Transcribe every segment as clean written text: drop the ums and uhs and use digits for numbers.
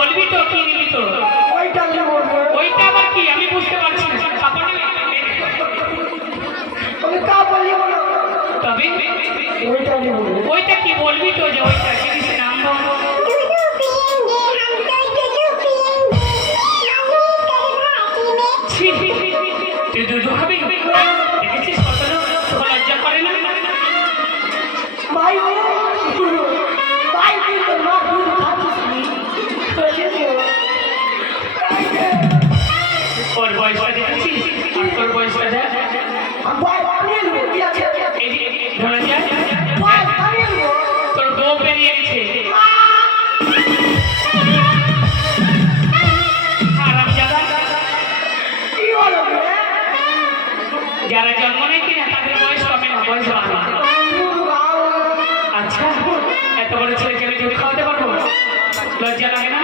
বলবি তো কি নিবি তো? ওইটা নেবো। ওইটা আবার কি আমি বুঝতে পারছি না। কাপড় নিবি? আমি কাপড় নেবো না। তবে ওইটা নেবো। ওইটা কি বলবি তো যে ওইটা জিনিসের নাম বল। তুই দুধু খাবি? দেখেছিস কত লোক লজ্জা করে না? ভাই ভাই তুই তো মা দুধ খাচ্ছিস ওর বয়সটা দেখেছিস? আর তোর বয়সটা দেখ। এই যে ধরে যায় তোর বউ বেরিয়ে গেছে। যারা জন্ম নেয় কিনা তাদের বয়স কমে না, বয়স বাড়ে। আচ্ছা এত বড় ছেলেকে আমি দুধ খাওয়াতে পারবো? লজ্জা লাগে না?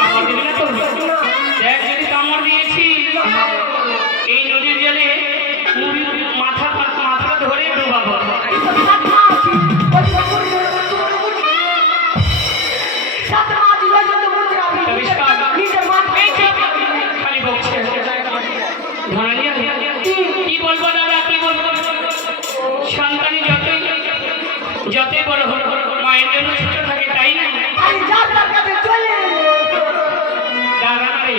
কামড় দিবি না তো? দেখ যদি কামড় দিয়েছি এই নদীর জলে মাথাটা ধরে ডুবাবো। খালি বকছে। কি বলবো দাদা, কি বলবো? সন্তানি যতই বড় হল মায়ের জন্য ছোট থাকে, তাই না? দাদা রে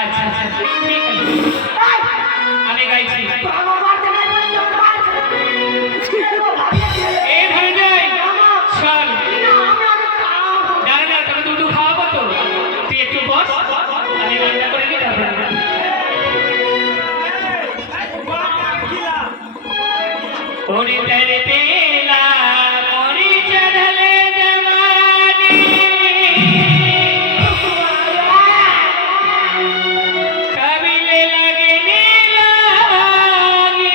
আচ্ছা ঠিক আছে আমি গাইছি। ओरे तेरे पेला मोरी चढ़ले जवानी कबिले लगने लागे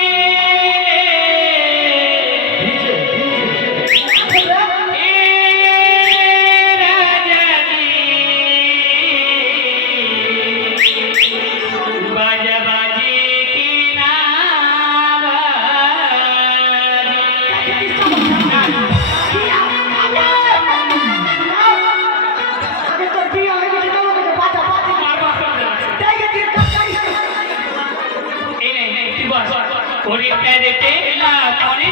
राजा जी बाजा बाजे की ओरे तेरे पेला मोरी